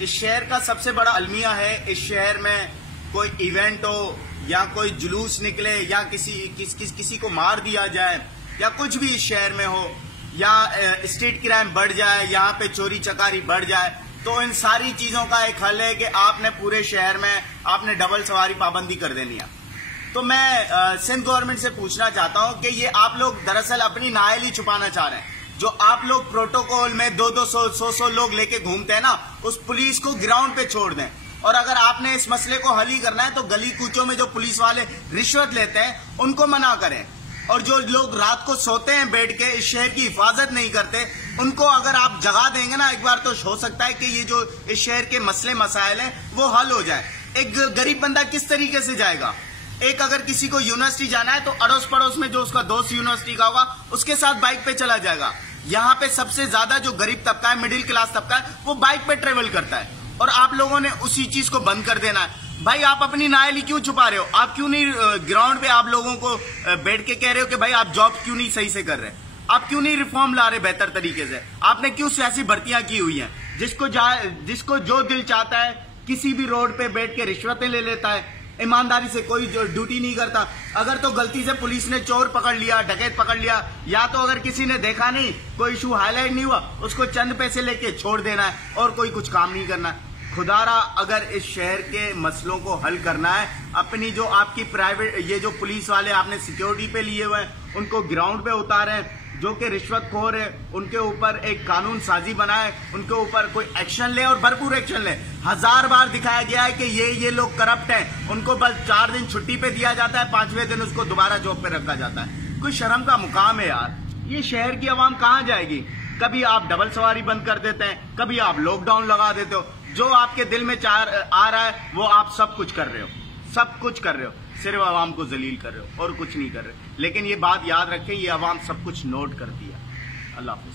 इस शहर का सबसे बड़ा अलमिया है। इस शहर में कोई इवेंट हो या कोई जुलूस निकले या किसी को मार दिया जाए या कुछ भी इस शहर में हो या स्ट्रीट क्राइम बढ़ जाए, यहाँ पे चोरी चकारी बढ़ जाए, तो इन सारी चीजों का एक हल है कि आपने पूरे शहर में आपने डबल सवारी पाबंदी कर देनी है। तो मैं सिंध गवर्नमेंट से पूछना चाहता हूं कि ये आप लोग दरअसल अपनी नाअहली छुपाना चाह रहे हैं। जो आप लोग प्रोटोकॉल में 200-100 लोग लेके घूमते हैं ना, उस पुलिस को ग्राउंड पे छोड़ दें। और अगर आपने इस मसले को हल ही करना है तो गली कूचों में जो पुलिस वाले रिश्वत लेते हैं उनको मना करें। और जो लोग रात को सोते हैं बैठ के, इस शहर की हिफाजत नहीं करते, उनको अगर आप जगह देंगे ना एक बार, तो हो सकता है कि ये जो इस शहर के मसले मसाइल हैं वो हल हो जाए। एक गरीब बंदा किस तरीके से जाएगा? एक अगर किसी को यूनिवर्सिटी जाना है तो अड़ोस पड़ोस में जो उसका दोस्त यूनिवर्सिटी का होगा उसके साथ बाइक पे चला जाएगा। यहाँ पे सबसे ज्यादा जो गरीब तबका है, मिडिल क्लास तबका है, वो बाइक पे ट्रेवल करता है। और आप लोगों ने उसी चीज को बंद कर देना है। भाई आप अपनी नाअहली क्यों छुपा रहे हो? आप क्यों नहीं ग्राउंड पे आप लोगों को बैठ के कह रहे हो कि भाई आप जॉब क्यों नहीं सही से कर रहे? आप क्यों नहीं रिफॉर्म ला रहे बेहतर तरीके से? आपने क्यों सियासी भर्तियां की हुई हैं? जिसको जो दिल चाहता है किसी भी रोड पे बैठ के रिश्वतें ले लेता है, ईमानदारी से कोई ड्यूटी नहीं करता। अगर तो गलती से पुलिस ने चोर पकड़ लिया, डकैत पकड़ लिया, या तो अगर किसी ने देखा नहीं, कोई इशू हाईलाइट नहीं हुआ, उसको चंद पैसे लेके छोड़ देना है और कोई कुछ काम नहीं करना है। खुदारा अगर इस शहर के मसलों को हल करना है, अपनी जो आपकी प्राइवेट ये जो पुलिस वाले आपने सिक्योरिटी पे लिए हुए हैं उनको ग्राउंड पे उतारें, जो कि रिश्वतखोर है उनके ऊपर एक कानून साजी बनाए, उनके ऊपर कोई एक्शन ले और भरपूर एक्शन ले। 1000 बार दिखाया गया है कि ये लोग करप्ट हैं, उनको बस 4 दिन छुट्टी पे दिया जाता है, 5वें दिन उसको दोबारा जॉब पे रखा जाता है। कोई शर्म का मुकाम है यार। ये शहर की आवाम कहाँ जाएगी? कभी आप डबल सवारी बंद कर देते हैं, कभी आप लॉकडाउन लगा देते हो। जो आपके दिल में आ रहा है वो आप सब कुछ कर रहे हो, सब कुछ कर रहे हो, सिर्फ आवाम को जलील कर रहे हो और कुछ नहीं कर रहे। लेकिन ये बात याद रखें, ये आवाम सब कुछ नोट करती है। अल्लाह हाफिज।